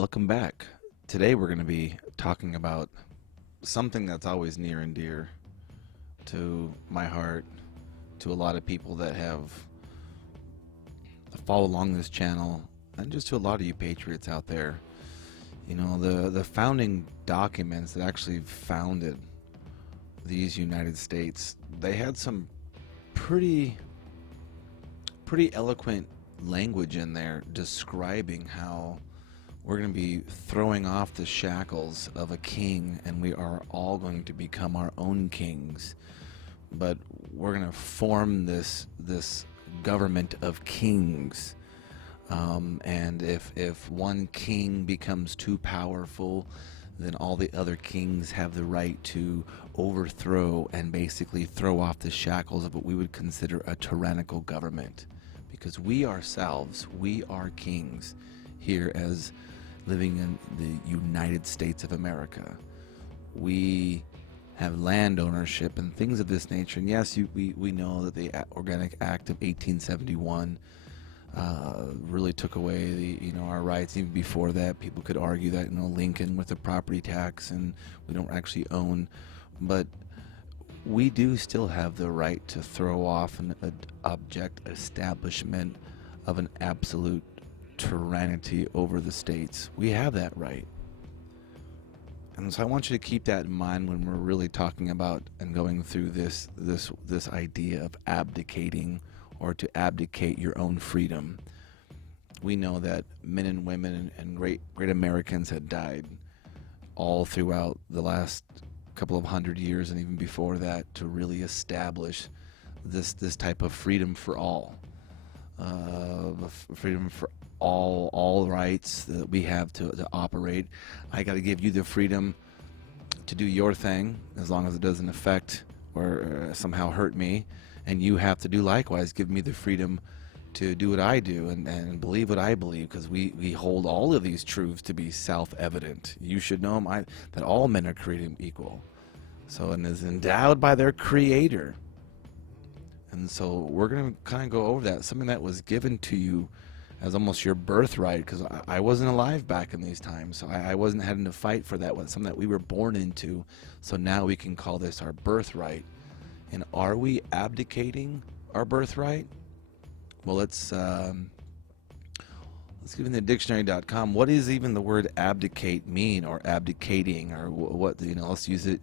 Welcome back. Today we're going to be talking about something that's always near and dear to my heart, to a lot of people that have followed along this channel, and just to a lot of you patriots out there. You know, the founding documents that actually founded these United States, they had some pretty eloquent language in there describing how we're going to be throwing off the shackles of a king, and we are all going to become our own kings. But we're going to form this government of kings. And if one king becomes too powerful, then all the other kings have the right to overthrow and basically throw off the shackles of what we would consider a tyrannical government. Because we ourselves, we are kings here as living in the United States of America. We have land ownership and things of this nature. And yes, we know that the Organic Act of 1871 really took away our rights. Even before that, people could argue that Lincoln with the property tax, and we don't actually own, but we do still have the right to throw off an abject establishment of an absolute tyranny over the states. We have that right. And so I want you to keep that in mind when we're really talking about and going through this idea of abdicating, or to abdicate your own freedom. We know that men and women and great Americans had died all throughout the last couple of 100 years, and even before that, to really establish this type of freedom for all, freedom for all rights that we have to operate. I got to give you the freedom to do your thing, as long as it doesn't affect or somehow hurt me, and you have to do likewise. Give me the freedom to do what I do and believe what I believe, because we hold all of these truths to be self-evident. You should know that all men are created equal, so, and is endowed by their creator. And so we're going to kind of go over that, something that was given to you as almost your birthright, because I wasn't alive back in these times, so I wasn't having to fight for that one, something that we were born into. So now we can call this our birthright. And are we abdicating our birthright? Well, let's give in the dictionary.com. What does even the word abdicate mean, or abdicating, or what? Let's use it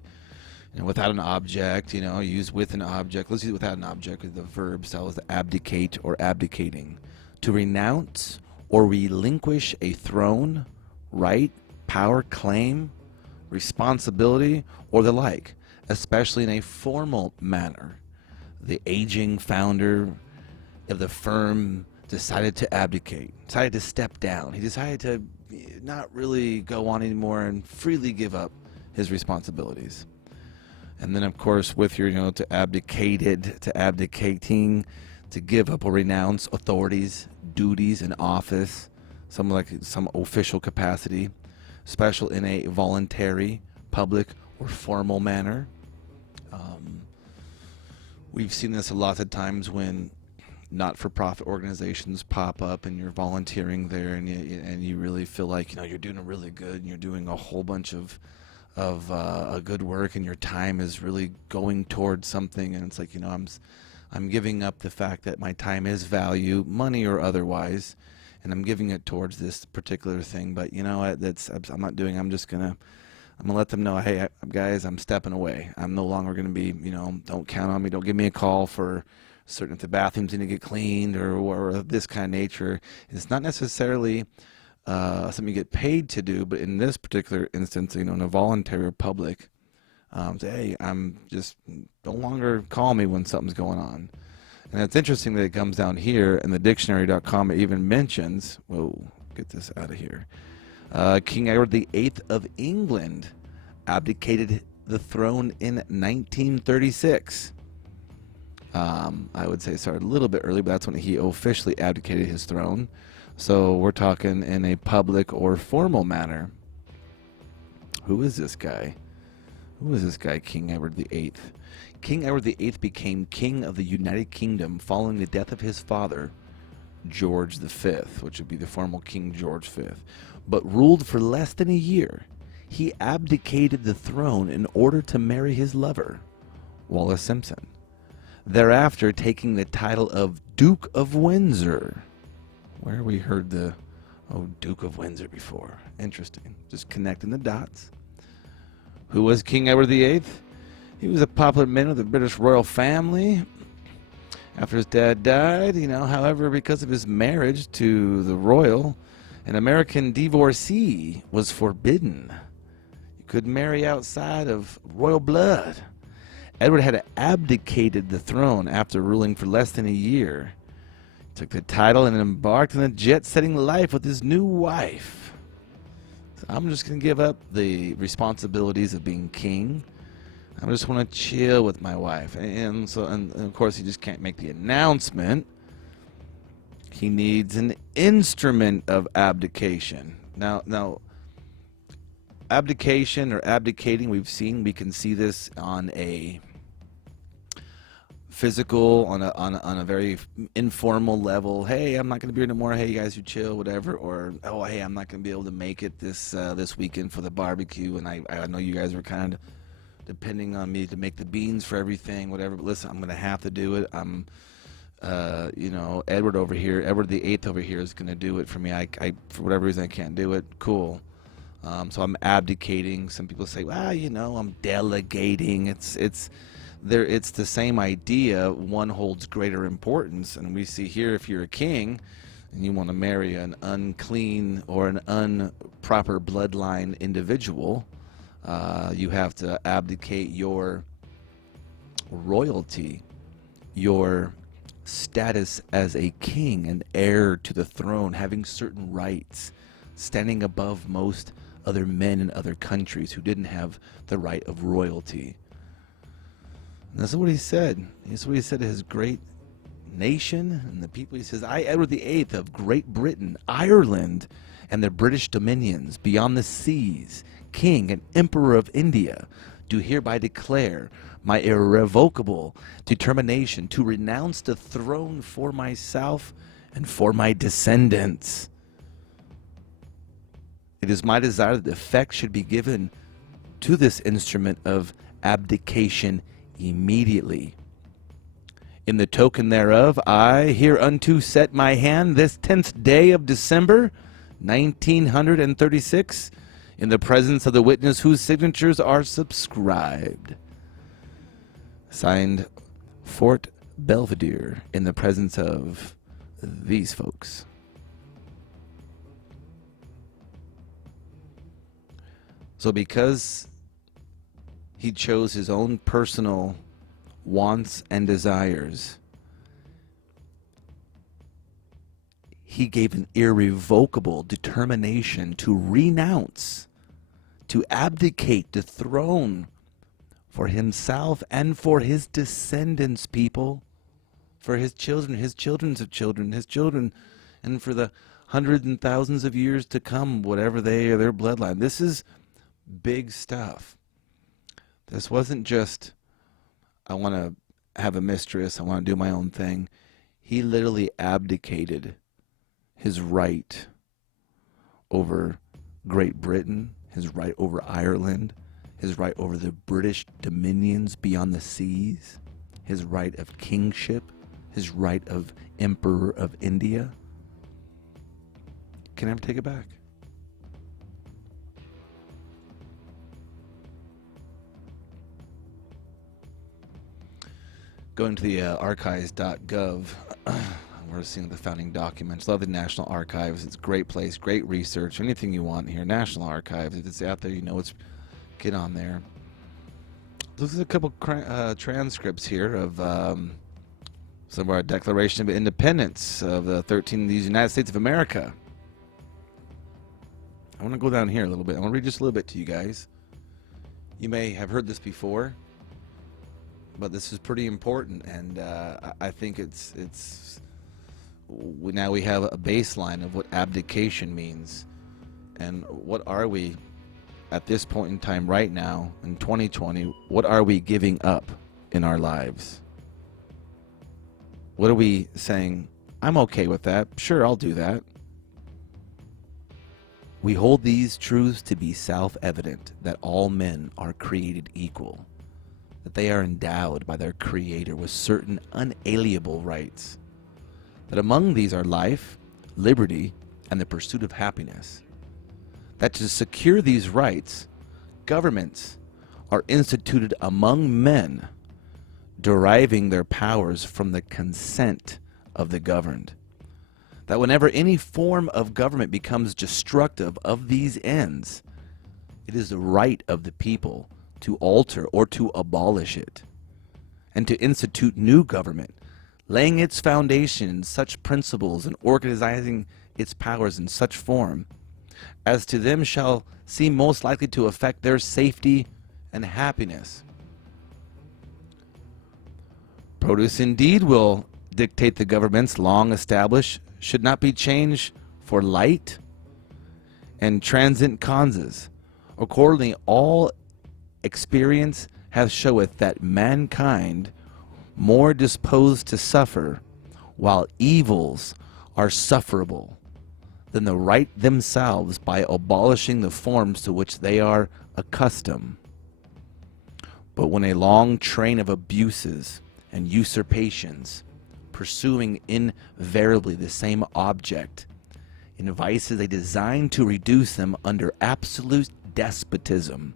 without an object. Use with an object. Let's use it without an object with the verb. So it's abdicate or abdicating. To renounce or relinquish a throne, right, power, claim, responsibility, or the like, especially in a formal manner. The aging founder of the firm decided to abdicate, decided to step down. He decided to not really go on anymore and freely give up his responsibilities. And then, of course, with your, to abdicated, to abdicating, to give up or renounce authorities, duties, and office, some official capacity, special in a voluntary, public, or formal manner. We've seen this a lot of times when not-for-profit organizations pop up and you're volunteering there, and you really feel like you're doing really good, and you're doing a whole bunch of a good work, and your time is really going towards something, and it's like I'm giving up the fact that my time is value, money or otherwise, and I'm giving it towards this particular thing. But I'm not doing. I'm gonna let them know, hey guys, I'm stepping away. I'm no longer gonna be, don't count on me. Don't give me a call for certain if the bathrooms need to get cleaned or this kind of nature. It's not necessarily something you get paid to do, but in this particular instance, in a voluntary or public, say, hey, I'm just no longer call me when something's going on. And it's interesting that it comes down here, and the dictionary.com even mentions, whoa, get this out of here. King Edward VIII of England abdicated the throne in 1936. I would say it started a little bit early, but that's when he officially abdicated his throne. So we're talking in a public or formal manner. Who is this guy? Who is this guy, King Edward VIII? King Edward VIII became king of the United Kingdom following the death of his father, George V, which would be the formal King George V, but ruled for less than a year. He abdicated the throne in order to marry his lover, Wallis Simpson, thereafter taking the title of Duke of Windsor. Where we heard the Duke of Windsor before. Interesting. Just connecting the dots. Who was King Edward VIII? He was a popular man of the British royal family. After his dad died, however, because of his marriage to the royal, an American divorcee was forbidden. You couldn't marry outside of royal blood. Edward had abdicated the throne after ruling for less than a year. He took the title and embarked on a jet-setting life with his new wife. So I'm just going to give up the responsibilities of being king. I just want to chill with my wife. And of course, he just can't make the announcement. He needs an instrument of abdication. Now, abdication or abdicating, we can see this on a physical, on a very informal level. Hey, I'm not going to be here anymore. Hey, you guys, you chill, whatever. Or, oh, hey, I'm not going to be able to make it this weekend for the barbecue, and I know you guys were kind of depending on me to make the beans for everything, whatever. But listen, I'm going to have to do it. Edward VIII over here is going to do it for me. I for whatever reason I can't do it. Cool. So I'm abdicating. Some people say, I'm delegating. It's the same idea. One holds greater importance, and we see here, if you're a king and you want to marry an unclean or an improper bloodline individual, you have to abdicate your royalty, your status as a king, an heir to the throne, having certain rights, standing above most other men in other countries who didn't have the right of royalty. And that's what he said. That's what he said to his great nation and the people. He says, I, Edward VIII of Great Britain, Ireland, and the British dominions beyond the seas, King and Emperor of India, do hereby declare my irrevocable determination to renounce the throne for myself and for my descendants. It is my desire that effect should be given to this instrument of abdication immediately. In the token thereof, I hereunto set my hand this 10th day of December, 1936, in the presence of the witness whose signatures are subscribed. Signed, Fort Belvedere, in the presence of these folks. So because he chose his own personal wants and desires, he gave an irrevocable determination to renounce, to abdicate the throne for himself and for his descendants, people, for his children, his children's of children, his children, and for the hundreds and thousands of years to come, whatever they are, their bloodline. This is big stuff. This wasn't just, I want to have a mistress, I want to do my own thing. He literally abdicated his right over Great Britain, his right over Ireland, his right over the British dominions beyond the seas, his right of kingship, his right of Emperor of India. Can I ever take it back? Going to the archives.gov, we're seeing the founding documents. Love the National Archives. It's a great place, great research. Anything you want here, National Archives. If it's out there, get on there. There's a couple transcripts here of some of our Declaration of Independence of the 13 of these United States of America. I want to go down here a little bit. I want to read just a little bit to you guys. You may have heard this before, but this is pretty important, and I think now we have a baseline of what abdication means, and what are we at this point in time right now in 2020? What are we giving up in our lives? What are we saying? I'm okay with that. Sure, I'll do that. We hold these truths to be self-evident, that all men are created equal, that they are endowed by their Creator with certain unalienable rights, that among these are life, liberty, and the pursuit of happiness, that to secure these rights, governments are instituted among men, deriving their powers from the consent of the governed, that whenever any form of government becomes destructive of these ends, it is the right of the people to alter or to abolish it, and to institute new government, laying its foundation in such principles and organizing its powers in such form as to them shall seem most likely to affect their safety and happiness. Produce indeed will dictate the governments long established should not be changed for light and transient causes. Accordingly, all experience hath showeth that mankind more disposed to suffer, while evils are sufferable, than the right themselves by abolishing the forms to which they are accustomed. But when a long train of abuses and usurpations, pursuing invariably the same object, in vices a design to reduce them under absolute despotism,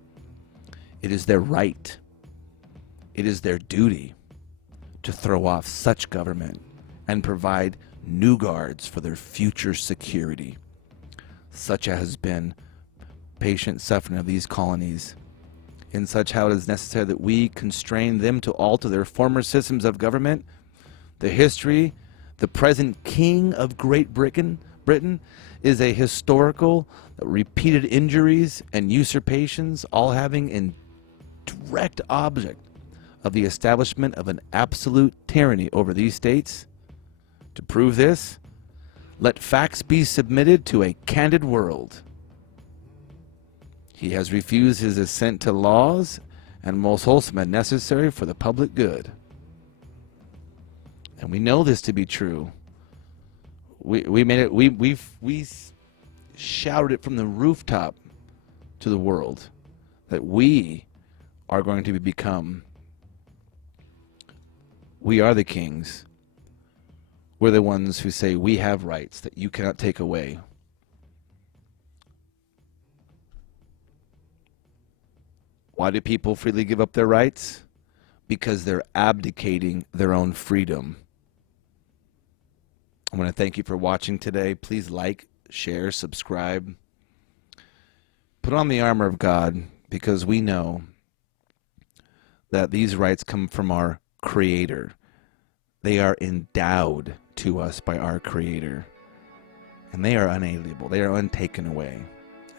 it is their right, it is their duty to throw off such government and provide new guards for their future security, such as has been patient suffering of these colonies, in such how it is necessary that we constrain them to alter their former systems of government. The history, the present King of Great Britain is a historical, repeated injuries and usurpations, all having in direct object of the establishment of an absolute tyranny over these states. To prove this, let facts be submitted to a candid world. He has refused his assent to laws and most wholesome and necessary for the public good. And we know this to be true. We made it. We shouted it from the rooftop to the world that we are going to become. We are the kings. We're the ones who say we have rights that you cannot take away. Why do people freely give up their rights? Because they're abdicating their own freedom. I want to thank you for watching today. Please like, share, subscribe. Put on the armor of God, because we know that these rights come from our Creator. They are endowed to us by our Creator, and they are unalienable. They are untaken away,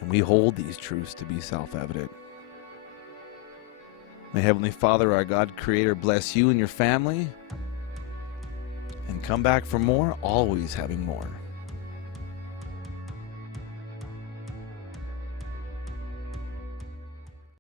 and we hold these truths to be self-evident. May Heavenly Father, our God Creator, bless you and your family, and come back for more, always having more.